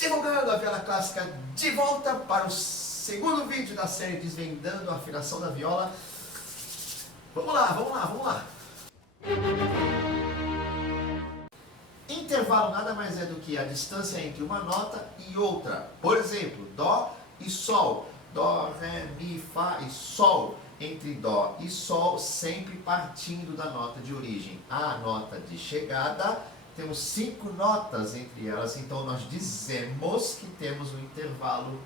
Divulgando a viola clássica de volta para o segundo vídeo da série Desvendando a Afinação da Viola. Vamos lá. Intervalo nada mais é do que a distância entre uma nota e outra. Por exemplo, Dó e Sol. Dó, Ré, Mi, Fá e Sol. Entre Dó e Sol, sempre partindo da nota de origem. A nota de chegada, temos 5 notas entre elas, então nós dizemos que temos um intervalo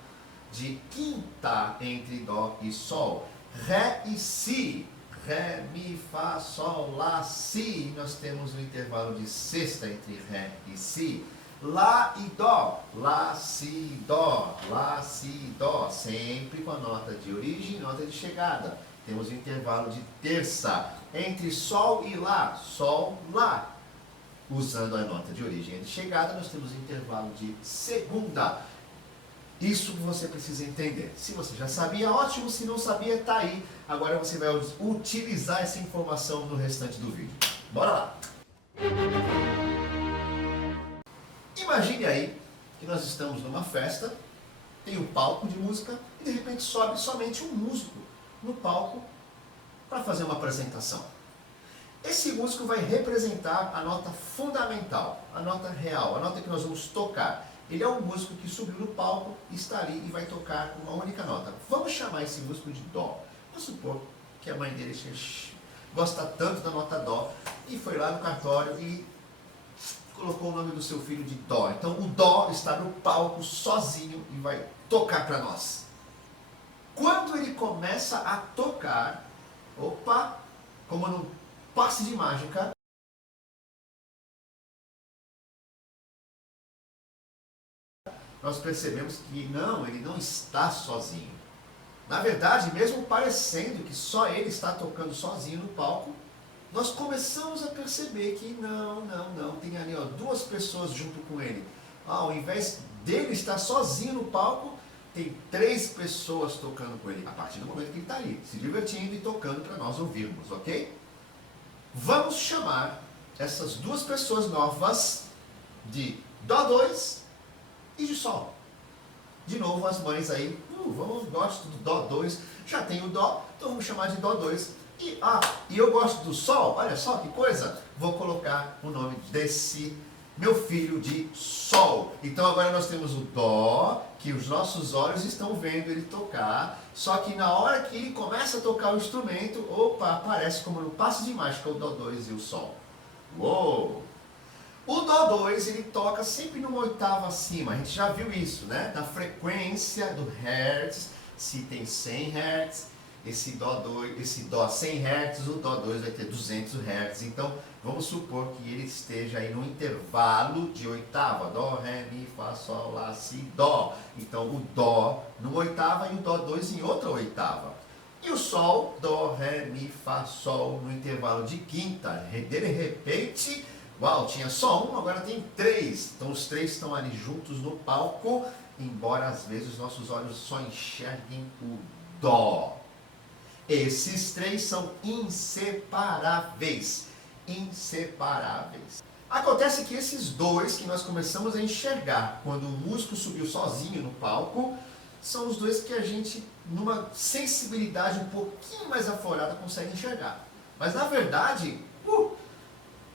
de quinta entre Dó e Sol. Ré e Si. Ré, Mi, Fá, Sol, Lá, Si. Nós temos um intervalo de sexta entre Ré e Si. Lá e Dó. Lá, Si, Dó. Lá, Si, Dó. Sempre com a nota de origem e nota de chegada. Temos um intervalo de terça entre Sol e Lá. Sol, Lá. Usando a nota de origem e de chegada, nós temos um intervalo de segunda. Isso que você precisa entender. Se você já sabia, ótimo. Se não sabia, está aí. Agora você vai utilizar essa informação no restante do vídeo. Bora lá! Imagine aí que nós estamos numa festa, tem um palco de música e de repente sobe somente um músico no palco para fazer uma apresentação. Esse músico vai representar a nota fundamental, a nota real, a nota que nós vamos tocar. Ele é um músico que subiu no palco, está ali e vai tocar uma única nota. Vamos chamar esse músico de Dó. Vamos supor que a mãe dele gosta tanto da nota Dó e foi lá no cartório e colocou o nome do seu filho de Dó. Então o Dó está no palco sozinho e vai tocar para nós. Quando ele começa a tocar, opa, como num passe de mágica, nós percebemos que não, ele não está sozinho. Na verdade, mesmo parecendo que só ele está tocando sozinho no palco, nós começamos a perceber que não, tem ali 2 pessoas junto com ele. Ao invés dele estar sozinho no palco, tem 3 pessoas tocando com ele, a partir do momento que ele está ali, se divertindo e tocando para nós ouvirmos, ok? Vamos chamar essas 2 pessoas novas de Dó 2 e de Sol. De novo, as mães aí, gosto do Dó 2, já tem o Dó, então vamos chamar de Dó 2. E eu gosto do Sol, olha só que coisa, vou colocar o nome desse meu filho de Sol. Então agora nós temos o Dó, que os nossos olhos estão vendo ele tocar, só que na hora que ele começa a tocar o instrumento, opa, aparece como no passe de mágica o Dó 2 e o Sol. Uou! O Dó 2, ele toca sempre numa oitava acima, a gente já viu isso, né? Da frequência do Hertz, se tem 100 Hz, esse Dó 100 Hz, o Dó 2 vai ter 200 Hz, então vamos supor que ele esteja aí no intervalo de oitava, Dó, Ré, Mi, Fá, Sol, Lá, Si, Dó. Então o Dó numa oitava e o Dó 2 em outra oitava. E o Sol, Dó, Ré, Mi, Fá, Sol no intervalo de quinta, de repente, uau, tinha só um, agora tem 3. Então os 3 estão ali juntos no palco, embora às vezes os nossos olhos só enxerguem o Dó. Esses 3 são inseparáveis. Acontece que esses 2 que nós começamos a enxergar quando o músico subiu sozinho no palco, são os 2 que a gente, numa sensibilidade um pouquinho mais aflorada, consegue enxergar. Mas na verdade,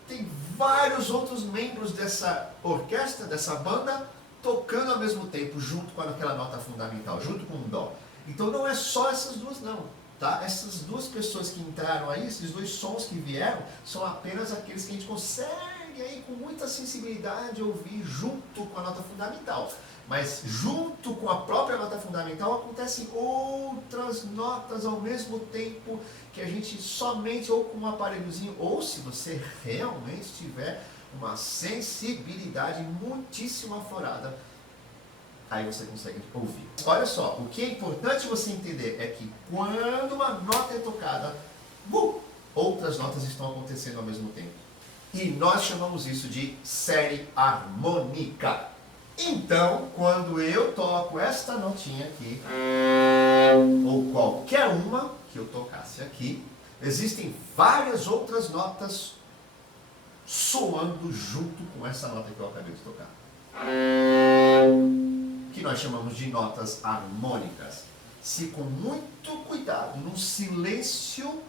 tem vários outros membros dessa orquestra, dessa banda, tocando ao mesmo tempo, junto com aquela nota fundamental, junto com o Dó. Então não é só essas 2 não. Tá? Essas 2 pessoas que entraram aí, esses 2 sons que vieram, são apenas aqueles que a gente consegue aí com muita sensibilidade ouvir junto com a nota fundamental. Mas junto com a própria nota fundamental acontecem outras notas ao mesmo tempo que a gente somente ou com um aparelhozinho, ou se você realmente tiver uma sensibilidade muitíssimo aflorada, aí você consegue ouvir. Olha só, o que é importante você entender é que quando uma nota é tocada, outras notas estão acontecendo ao mesmo tempo. E nós chamamos isso de série harmônica. Então, quando eu toco esta notinha aqui, ou qualquer uma que eu tocasse aqui, existem várias outras notas soando junto com essa nota que eu acabei de tocar. nós chamamos de notas harmônicas. Se com muito cuidado, num silêncio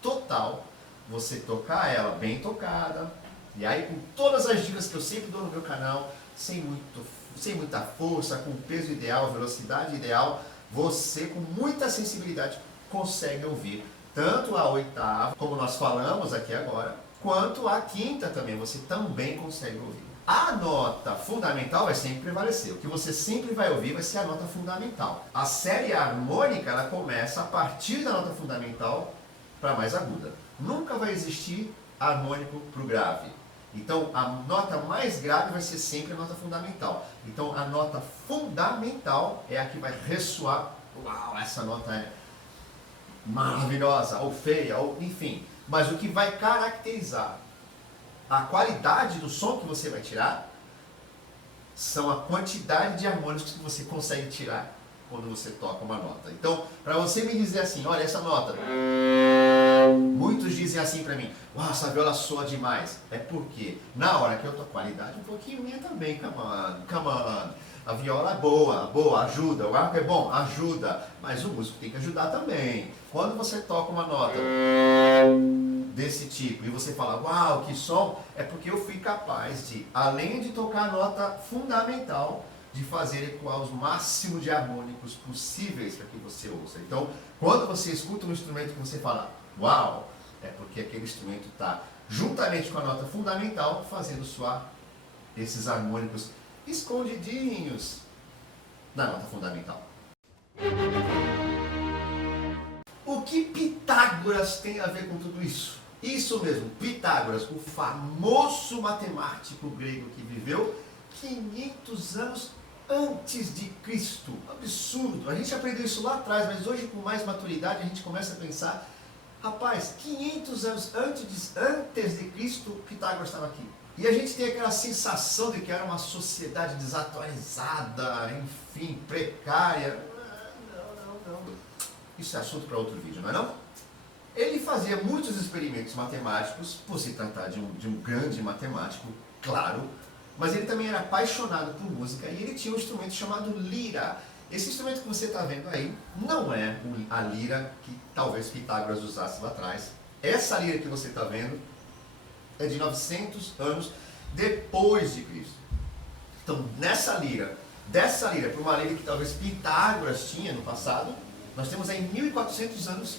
total, você tocar ela bem tocada, e aí com todas as dicas que eu sempre dou no meu canal, sem muita força, com o peso ideal, velocidade ideal, você com muita sensibilidade consegue ouvir tanto a oitava, como nós falamos aqui agora, quanto a quinta também, você também consegue ouvir. A nota fundamental vai sempre prevalecer. O que você sempre vai ouvir vai ser a nota fundamental. A série harmônica, ela começa a partir da nota fundamental para mais aguda. Nunca vai existir harmônico para o grave. Então, a nota mais grave vai ser sempre a nota fundamental. Então, a nota fundamental é a que vai ressoar. Uau, essa nota é maravilhosa, ou feia, ou enfim. Mas o que vai caracterizar a qualidade do som que você vai tirar são a quantidade de harmônicos que você consegue tirar quando você toca uma nota. Então, para você me dizer assim, olha essa nota, muitos dizem assim para mim, uau, essa viola soa demais. É porque na hora que eu toco, qualidade um pouquinho minha também, come on, come on. A viola é boa, ajuda, o arco é bom, ajuda, mas o músico tem que ajudar também. Quando você toca uma nota desse tipo e você fala, uau, que som, é porque eu fui capaz de, além de tocar a nota fundamental, de fazer ecoar os máximos de harmônicos possíveis para que você ouça. Então, quando você escuta um instrumento que você fala, uau, é porque aquele instrumento está, juntamente com a nota fundamental, fazendo soar esses harmônicos escondidinhos na nota fundamental. O que Pitágoras tem a ver com tudo isso? Isso mesmo, Pitágoras, o famoso matemático grego que viveu 500 anos antes de Cristo. Absurdo! A gente aprendeu isso lá atrás, mas hoje com mais maturidade a gente começa a pensar, rapaz, 500 anos antes de Cristo, Pitágoras estava aqui. E a gente tem aquela sensação de que era uma sociedade desatualizada, enfim, precária. Não. Isso é assunto para outro vídeo, não é não? Ele fazia muitos experimentos matemáticos, por se tratar de um grande matemático, claro, mas ele também era apaixonado por música e ele tinha um instrumento chamado lira. Esse instrumento que você está vendo aí não é a lira que talvez Pitágoras usasse lá atrás. Essa lira que você está vendo é de 900 anos depois de Cristo. Então, dessa lira para uma lira que talvez Pitágoras tinha no passado, nós temos aí 1400 anos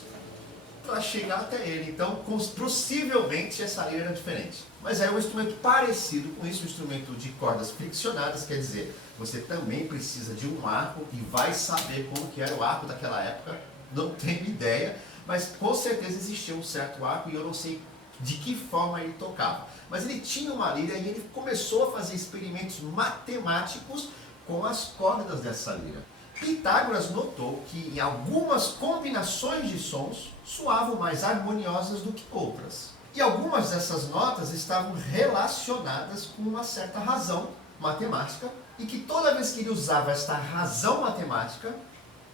para chegar até ele. Então, possivelmente essa lira era diferente. Mas é um instrumento parecido com isso, um instrumento de cordas friccionadas, quer dizer, você também precisa de um arco e vai saber como que era o arco daquela época, não tenho ideia, mas com certeza existia um certo arco e eu não sei de que forma ele tocava. Mas ele tinha uma lira e ele começou a fazer experimentos matemáticos com as cordas dessa lira. Pitágoras notou que em algumas combinações de sons soavam mais harmoniosas do que outras. E algumas dessas notas estavam relacionadas com uma certa razão matemática e que toda vez que ele usava esta razão matemática,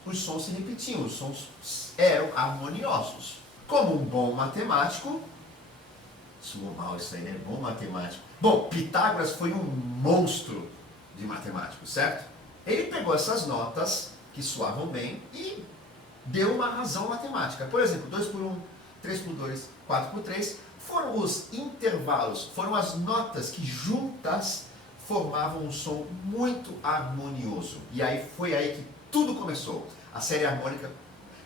os sons se repetiam, os sons eram harmoniosos. Como um bom matemático, soou mal isso aí, né? Bom matemático. Bom, Pitágoras foi um monstro de matemático, certo? Ele pegou essas notas que soavam bem e deu uma razão matemática. Por exemplo, 2 por 1, 3 por 2, 4 por 3 foram os intervalos, foram as notas que juntas formavam um som muito harmonioso. E aí foi aí que tudo começou. A série harmônica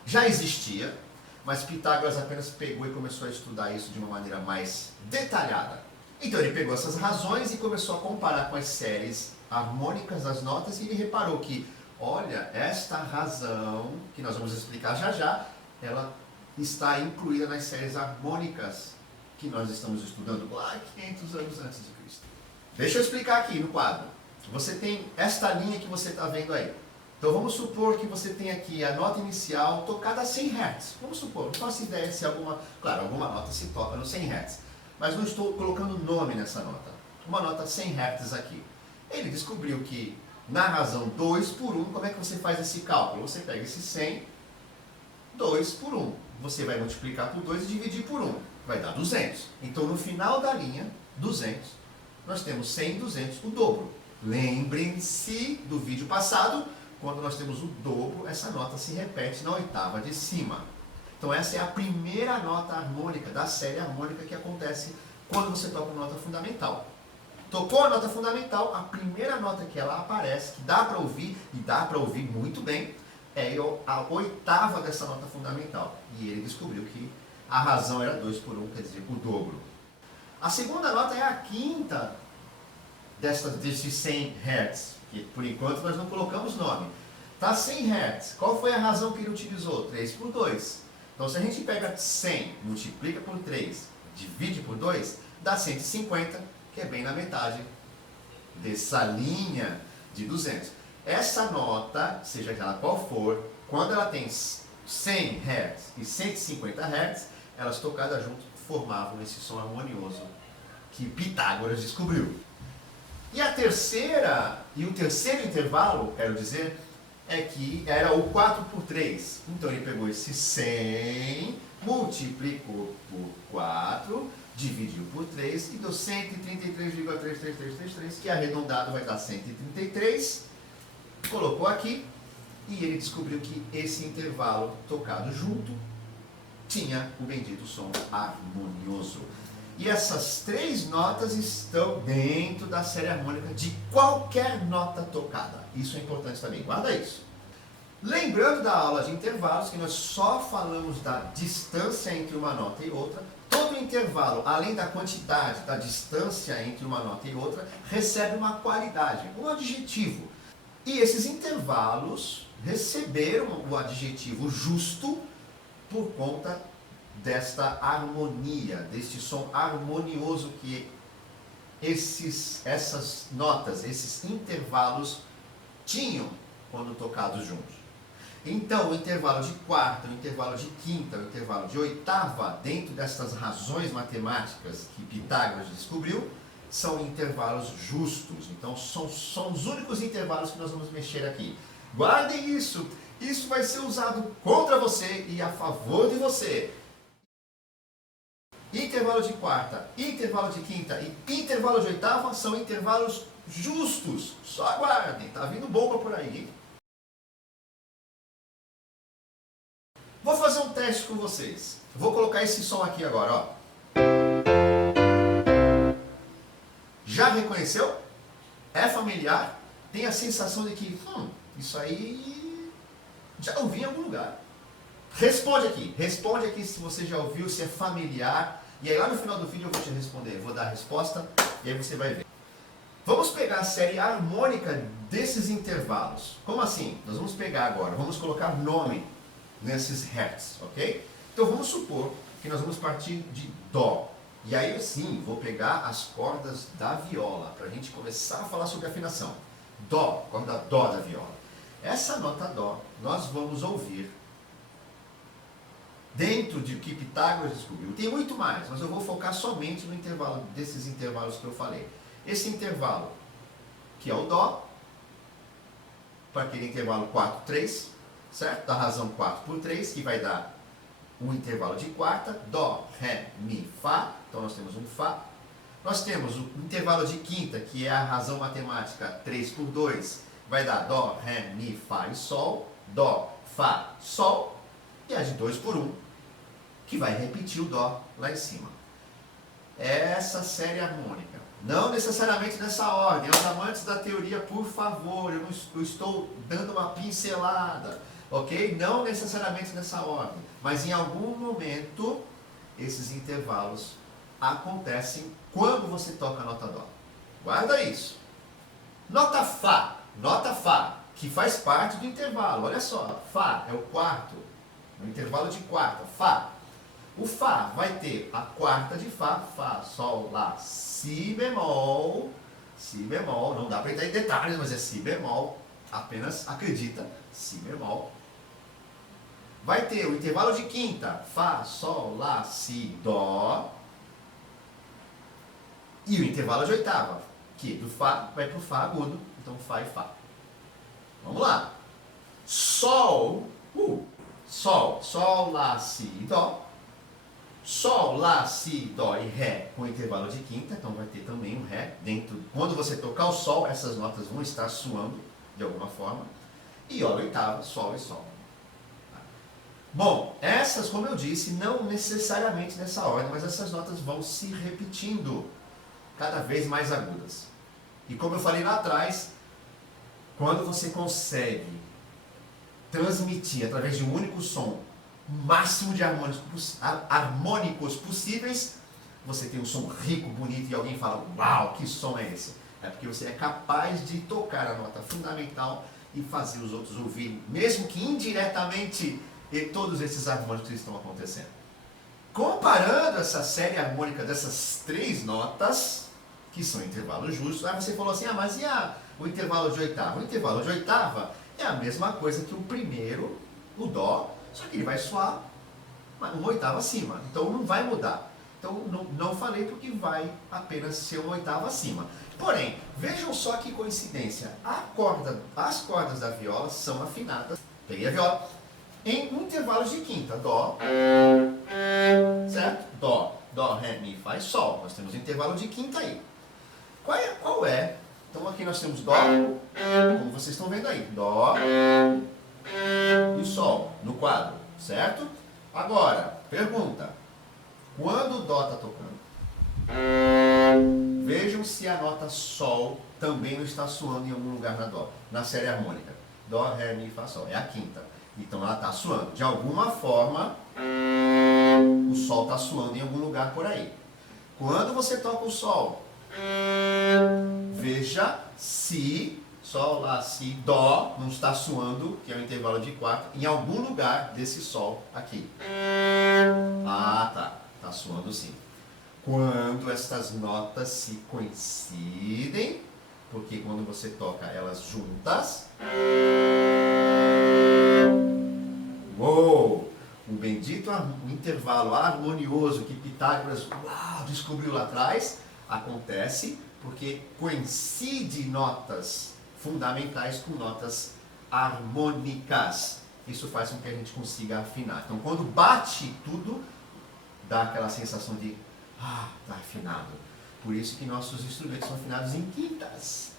já existia, mas Pitágoras apenas pegou e começou a estudar isso de uma maneira mais detalhada. Então ele pegou essas razões e começou a comparar com as séries harmônicas das notas e ele reparou que, olha, esta razão, que nós vamos explicar já já, ela está incluída nas séries harmônicas que nós estamos estudando lá 500 anos antes de Cristo. Deixa eu explicar aqui no quadro. Você tem esta linha que você está vendo aí. Então vamos supor que você tem aqui a nota inicial tocada a 100 Hz. Vamos supor, não faço ideia se alguma nota se toca no 100 Hz. Mas não estou colocando nome nessa nota. Uma nota 100 Hz aqui. Ele descobriu que na razão 2 por 1, como é que você faz esse cálculo? Você pega esse 100, 2 por 1. Você vai multiplicar por 2 e dividir por 1. Vai dar 200. Então no final da linha, 200, nós temos 100 e 200, o dobro. Lembrem-se do vídeo passado, quando nós temos o dobro, essa nota se repete na oitava de cima. Então essa é a primeira nota harmônica da série harmônica que acontece quando você toca uma nota fundamental. Tocou a nota fundamental, a primeira nota que ela aparece, que dá para ouvir, e dá para ouvir muito bem, é a oitava dessa nota fundamental. E ele descobriu que a razão era 2 por 1, quer dizer, o dobro. A segunda nota é a quinta desses 100 Hz, que por enquanto nós não colocamos nome. Está 100 Hz. Qual foi a razão que ele utilizou? 3 por 2. Então se a gente pega 100, multiplica por 3, divide por 2, dá 150, que é bem na metade dessa linha de 200. Essa nota, seja ela qual for, quando ela tem 100 Hz e 150 Hz, elas tocadas juntas formavam esse som harmonioso que Pitágoras descobriu. E a terceira, e o terceiro intervalo, quero dizer, é que era o 4 por 3. Então ele pegou esse 100, multiplicou por 4, dividiu por 3 e deu 133,33333, que arredondado vai dar 133. Colocou aqui e ele descobriu que esse intervalo tocado junto tinha o bendito som harmonioso. E essas três notas estão dentro da série harmônica de qualquer nota tocada. Isso é importante também, guarda isso. Lembrando da aula de intervalos, que nós só falamos da distância entre uma nota e outra, todo intervalo, além da quantidade, da distância entre uma nota e outra, recebe uma qualidade, um adjetivo. E esses intervalos receberam o adjetivo justo por conta desta harmonia, deste som harmonioso que essas notas, esses intervalos tinham quando tocados juntos. Então, o intervalo de quarta, o intervalo de quinta, o intervalo de oitava, dentro dessas razões matemáticas que Pitágoras descobriu, são intervalos justos. Então, são os únicos intervalos que nós vamos mexer aqui. Guardem isso. Isso vai ser usado contra você e a favor de você. Intervalo de quarta, intervalo de quinta e intervalo de oitava são intervalos justos. Só aguardem, tá vindo bomba por aí. Vou fazer um teste com vocês. Vou colocar esse som aqui agora, ó. Já reconheceu? É familiar? Tem a sensação de que, isso aí já ouvi em algum lugar. Responde aqui se você já ouviu, se é familiar. E aí lá no final do vídeo eu vou te responder, eu vou dar a resposta e aí você vai ver. Vamos pegar a série harmônica desses intervalos. Como assim? Nós vamos pegar agora, vamos colocar nome nesses hertz, ok? Então vamos supor que nós vamos partir de Dó. E aí sim, vou pegar as cordas da viola, para a gente começar a falar sobre afinação. Dó, corda Dó da viola. Essa nota Dó, nós vamos ouvir dentro de que Pitágoras descobriu. Tem muito mais, mas eu vou focar somente no intervalo, desses intervalos que eu falei. Esse intervalo, que é o Dó, para aquele intervalo 4, 3, certo? Da razão 4 por 3, que vai dar um intervalo de quarta, Dó, Ré, Mi, Fá. Então nós temos um Fá. Nós temos o intervalo de quinta, que é a razão matemática 3 por 2, vai dar Dó, Ré, Mi, Fá e Sol. Dó, Fá, Sol. E a de 2 por 1, que vai repetir o Dó lá em cima. Essa série harmônica. Não necessariamente nessa ordem. Aos amantes da teoria, por favor, eu estou dando uma pincelada, ok? Não necessariamente nessa ordem. Mas em algum momento, esses intervalos acontecem quando você toca a nota Dó. Guarda isso. Nota Fá, que faz parte do intervalo. Olha só, Fá é o quarto. No intervalo de quarta, Fá. O Fá vai ter a quarta de Fá, Fá, Sol, Lá, Si bemol, não dá para entrar em detalhes, mas é Si bemol, apenas acredita, Si bemol. Vai ter o intervalo de quinta, Fá, Sol, Lá, Si, Dó. E o intervalo de oitava, que do Fá vai para o Fá agudo, então Fá e Fá. Vamos lá. Sol, Sol, Lá, Si, Dó. Sol, Lá, Si, Dó e Ré com intervalo de quinta, então vai ter também um Ré dentro. Quando você tocar o Sol, essas notas vão estar soando de alguma forma. E Ó oitava, Sol e Sol. Bom, essas, como eu disse, não necessariamente nessa ordem, mas essas notas vão se repetindo, cada vez mais agudas. E como eu falei lá atrás, quando você consegue transmitir através de um único som o máximo de harmônicos possíveis, você tem um som rico, bonito e alguém fala, uau, que som é esse? É porque você é capaz de tocar a nota fundamental e fazer os outros ouvirem, mesmo que indiretamente, e todos esses harmônicos estão acontecendo. Comparando essa série harmônica dessas três notas, que são intervalos justos, aí você falou assim, mas e o intervalo de oitava? O intervalo de oitava é a mesma coisa que o primeiro, o Dó, só que ele vai soar uma oitava acima, então não vai mudar. Então não falei porque vai apenas ser uma oitava acima. Porém, vejam só que coincidência, as cordas da viola são afinadas, peguei a viola, em intervalos de quinta, Dó, certo? Dó, Ré, Mi, Fá e Sol. Nós temos intervalo de quinta aí. Qual é? Então aqui nós temos Dó, como vocês estão vendo aí, Dó e Sol no quadro, certo? Agora, pergunta, quando o Dó está tocando, vejam se a nota Sol também não está soando em algum lugar na Dó, na série harmônica. Dó, Ré, Mi, Fá, Sol, é a quinta. Então ela está soando. De alguma forma, o Sol está soando em algum lugar por aí. Quando você toca o Sol, veja se Sol, Lá, Si, Dó não está soando, que é o intervalo de quarta, em algum lugar desse Sol aqui. Tá. Está soando sim. Quando essas notas se coincidem, porque quando você toca elas juntas, o bendito intervalo harmonioso que Pitágoras descobriu lá atrás, acontece porque coincide notas fundamentais com notas harmônicas. Isso faz com que a gente consiga afinar. Então, quando bate tudo, dá aquela sensação de, tá afinado. Por isso que nossos instrumentos são afinados em quintas.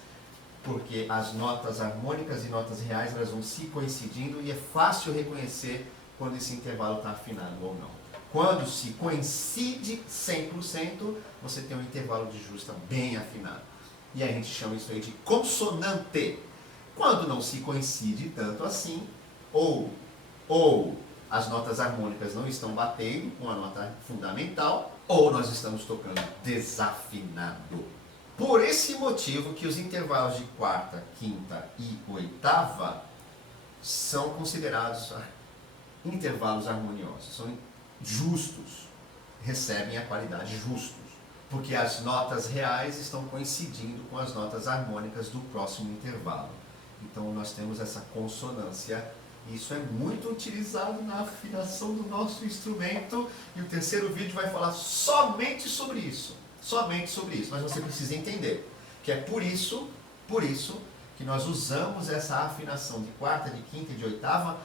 Porque as notas harmônicas e notas reais, elas vão se coincidindo e é fácil reconhecer quando esse intervalo está afinado ou não. Quando se coincide 100%, você tem um intervalo de justa bem afinado. E a gente chama isso aí de consonante. Quando não se coincide tanto assim, ou as notas harmônicas não estão batendo com a nota fundamental, ou nós estamos tocando desafinado. Por esse motivo que os intervalos de quarta, quinta e oitava são considerados intervalos harmoniosos, são justos, recebem a qualidade justos, porque as notas reais estão coincidindo com as notas harmônicas do próximo intervalo. Então nós temos essa consonância. Isso é muito utilizado na afinação do nosso instrumento e o terceiro vídeo vai falar somente sobre isso. Somente sobre isso, mas você precisa entender que é por isso que nós usamos essa afinação de quarta, de quinta e de oitava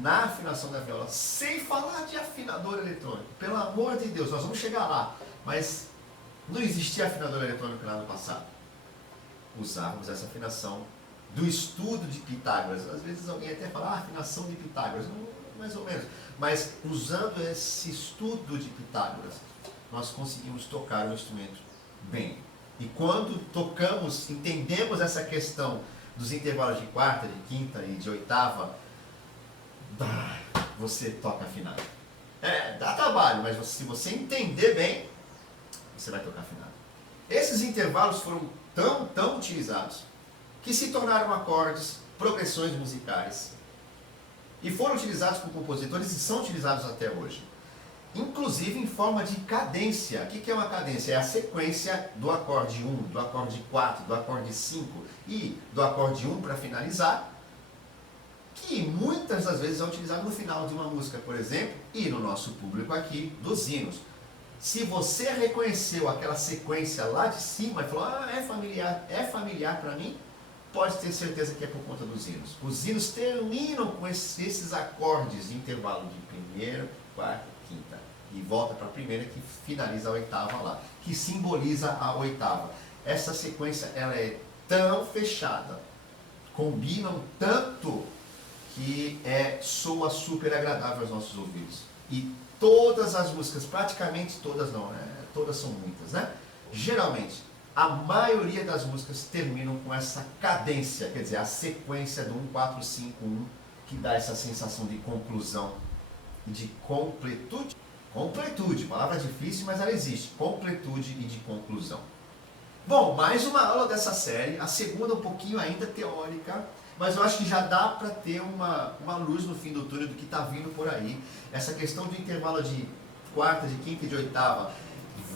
na afinação da viola, sem falar de afinador eletrônico. Pelo amor de Deus, nós vamos chegar lá, mas não existia afinador eletrônico lá no passado. Usávamos essa afinação do estudo de Pitágoras. Às vezes alguém até fala, afinação de Pitágoras, mais ou menos. Mas usando esse estudo de Pitágoras, nós conseguimos tocar o instrumento bem. E quando tocamos, entendemos essa questão dos intervalos de quarta, de quinta e de oitava, você toca afinado. Dá trabalho, mas se você entender bem, você vai tocar afinado. Esses intervalos foram tão utilizados que se tornaram acordes, progressões musicais e foram utilizados por compositores e são utilizados até hoje. Inclusive em forma de cadência. O que é uma cadência? É a sequência do acorde 1, do acorde 4, do acorde 5 e do acorde 1 para finalizar, que muitas das vezes é utilizado no final de uma música, por exemplo, e no nosso público aqui, dos hinos. Se você reconheceu aquela sequência lá de cima e falou, é familiar para mim, pode ter certeza que é por conta dos hinos. Os hinos terminam com esses acordes de intervalo de primeira, quarta, quinta. e volta para a primeira, que finaliza a oitava lá, que simboliza a oitava. Essa sequência ela é tão fechada, combinam tanto, que soa super agradável aos nossos ouvidos. E todas as músicas, praticamente todas não, né? Todas são muitas, né? Geralmente, a maioria das músicas terminam com essa cadência, quer dizer, a sequência do 1, 4, 5, 1, que dá essa sensação de conclusão e de completude. Completude, palavra difícil, mas ela existe. Completude e de conclusão. Bom, mais uma aula dessa série, a segunda um pouquinho ainda teórica, mas eu acho que já dá para ter uma luz no fim do túnel do que está vindo por aí. Essa questão do intervalo de quarta, de quinta e de oitava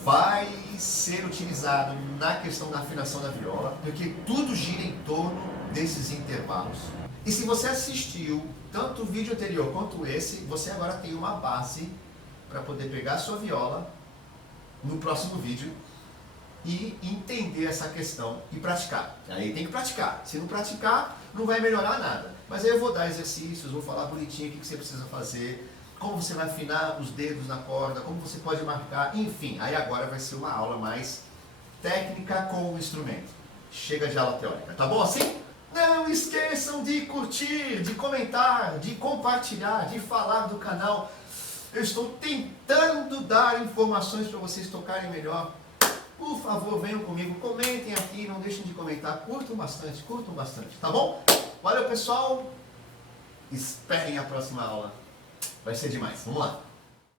vai ser utilizado na questão da afinação da viola, porque tudo gira em torno desses intervalos. E se você assistiu tanto o vídeo anterior quanto esse, você agora tem uma base para poder pegar a sua viola no próximo vídeo e entender essa questão e praticar. Aí tem que praticar. Se não praticar, não vai melhorar nada. Mas aí eu vou dar exercícios, vou falar bonitinho o que você precisa fazer, como você vai afinar os dedos na corda, como você pode marcar, enfim. Aí agora vai ser uma aula mais técnica com o instrumento. Chega de aula teórica, tá bom assim? Não esqueçam de curtir, de comentar, de compartilhar, de falar do canal. Eu estou tentando dar informações para vocês tocarem melhor. Por favor, venham comigo, comentem aqui, não deixem de comentar, curtam bastante, tá bom? Valeu, pessoal, esperem a próxima aula, vai ser demais, vamos lá.